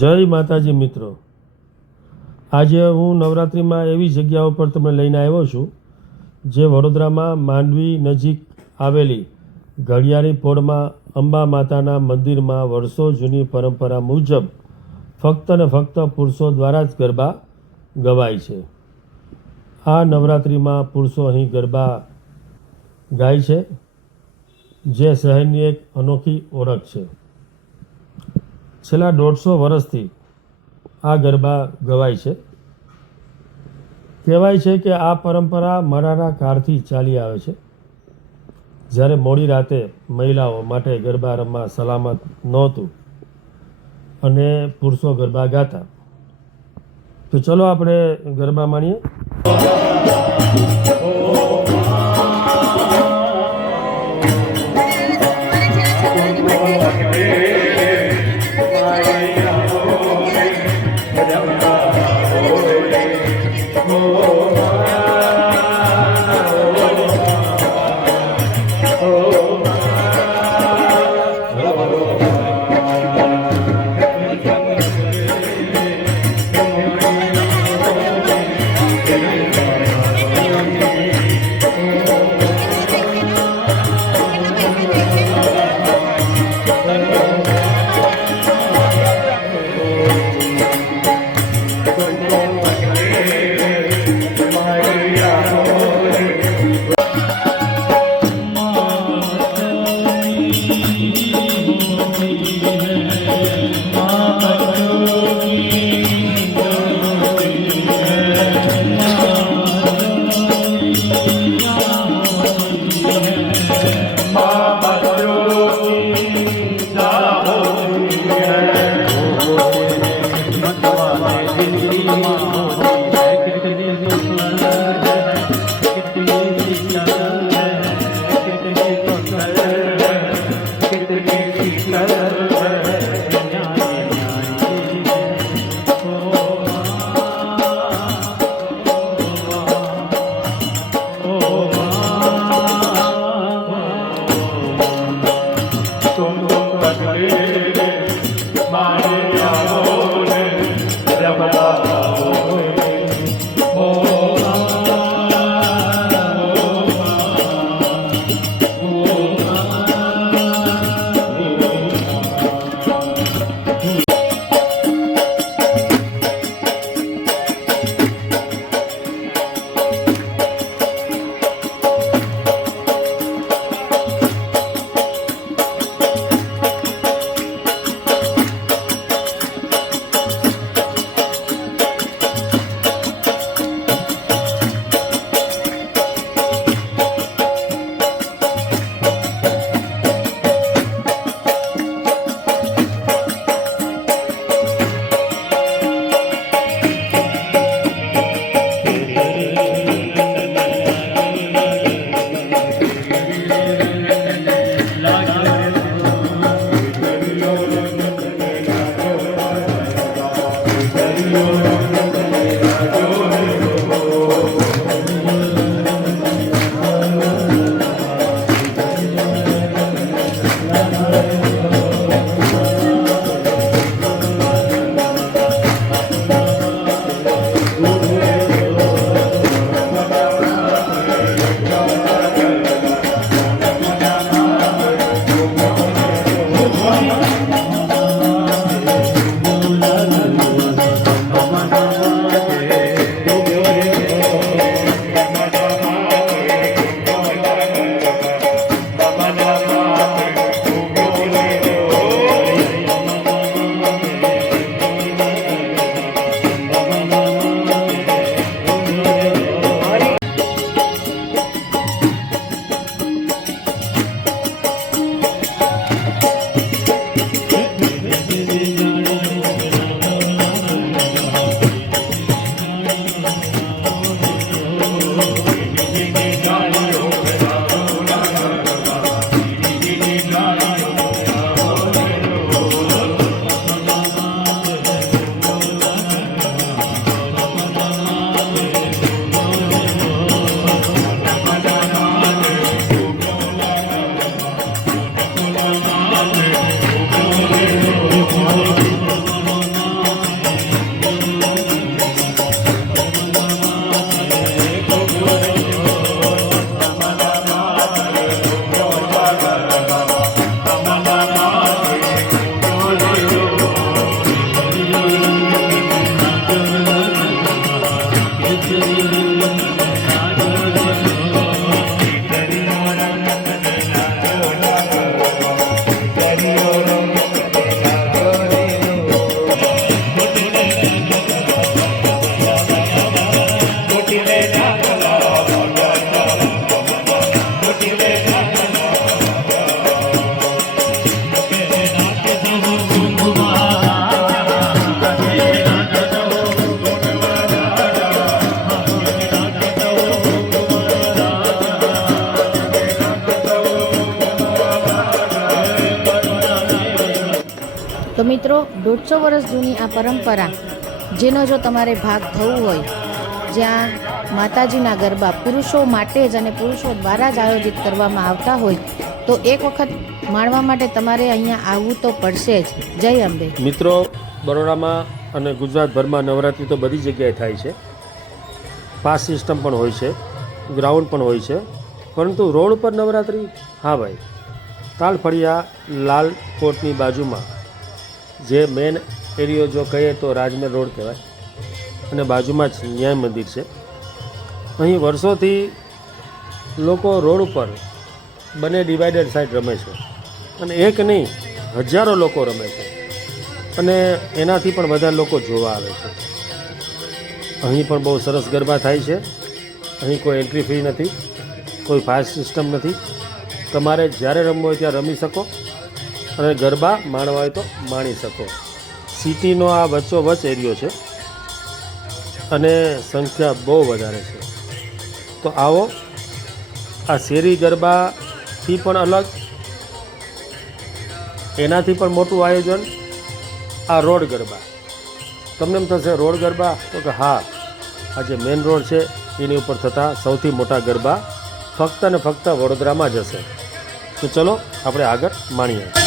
જય માતાજી મિત્રો, આજે હું નવરાત્રિમાં એવી જગ્યા ઉપર તમને લઈને આવ્યો છું જે વડોદરામાં માંડવી નજીક આવેલી ઘડિયાળી પોળમાં અંબા માતાના મંદિરમાં વર્ષો જૂની પરંપરા મુજબ ફક્ત ને ફક્ત પુરુષો દ્વારા જ ગરબા ગવાય છે। આ નવરાત્રિમાં પુરુષો અહીં ગરબા ગાય છે, જે શહેરની એક અનોખી ઓળખ છે। છેલ્લા 150 વર્ષથી આ ગરબા ગવાય છે। કહેવાય છે કે આ પરંપરા મરાઠા કાળથી ચાલી આવે છે, જ્યારે મોડી રાતે મહિલાઓ માટે ગરબા રમવા સલામત નહોતું અને પુરુષો ગરબા ગાતા। તો ચલો આપણે ગરબા માણીએ। 150 વર્ષ જૂની આ પરંપરા, જેનો જો તમારે ભાગ થવું હોય, જ્યાં માતાજીના ગરબા પુરુષો માટે જ અને પુરુષો દ્વારા જ આયોજિત કરવામાં આવતા હોય, તો એક વખત માણવા માટે તમારે અહીંયા આવવું તો પડશે જ. જય અંબે. મિત્રો, બરોડામાં અને ગુજરાતભરમાં નવરાત્રિ તો બધી જગ્યાએ થાય છે. પાસ સિસ્ટમ પણ હોય છે, ગ્રાઉન્ડ પણ હોય છે, પરંતુ રોડ પર નવરાત્રિ, હા ભાઈ, તાલફળિયા લાલ કોટની બાજુમાં જે મેન એરિયો જો કહીએ તો રાજમહેલ રોડ કહેવાય, અને બાજુમાં જ ન્યાય મંદિર છે. અહીં વર્ષોથી લોકો રોડ ઉપર બંને ડિવાઈડર સાઈડ રમે છે, અને એક નહીં, હજારો લોકો રમે છે, અને એનાથી પણ વધારે લોકો જોવા આવે છે. અહીં પણ બહુ સરસ ગરબા થાય છે. અહીં કોઈ એન્ટ્રી ફી નથી, કોઈ ફાસ્ટ સિસ્ટમ નથી. તમારે જ્યારે રમવું હોય ત્યાં રમી શકો, અને ગરબા માણવા હોય તો માણી શકો. સિટીનો આ વચ્ચોવચ્ચ એરિયો છે, અને સંખ્યા બહુ વધારે છે. તો આવો, આ શેરી ગરબાથી પણ અલગ, એનાથી પણ મોટું આયોજન આ રોડ ગરબા. તમને એમ થશે રોડ ગરબા, તો કે હા, આ જે મેઇન રોડ છે એની ઉપર થતા સૌથી મોટા ગરબા ફક્ત ને ફક્ત વડોદરામાં જ હશે. તો ચલો આપણે આગળ માણીએ.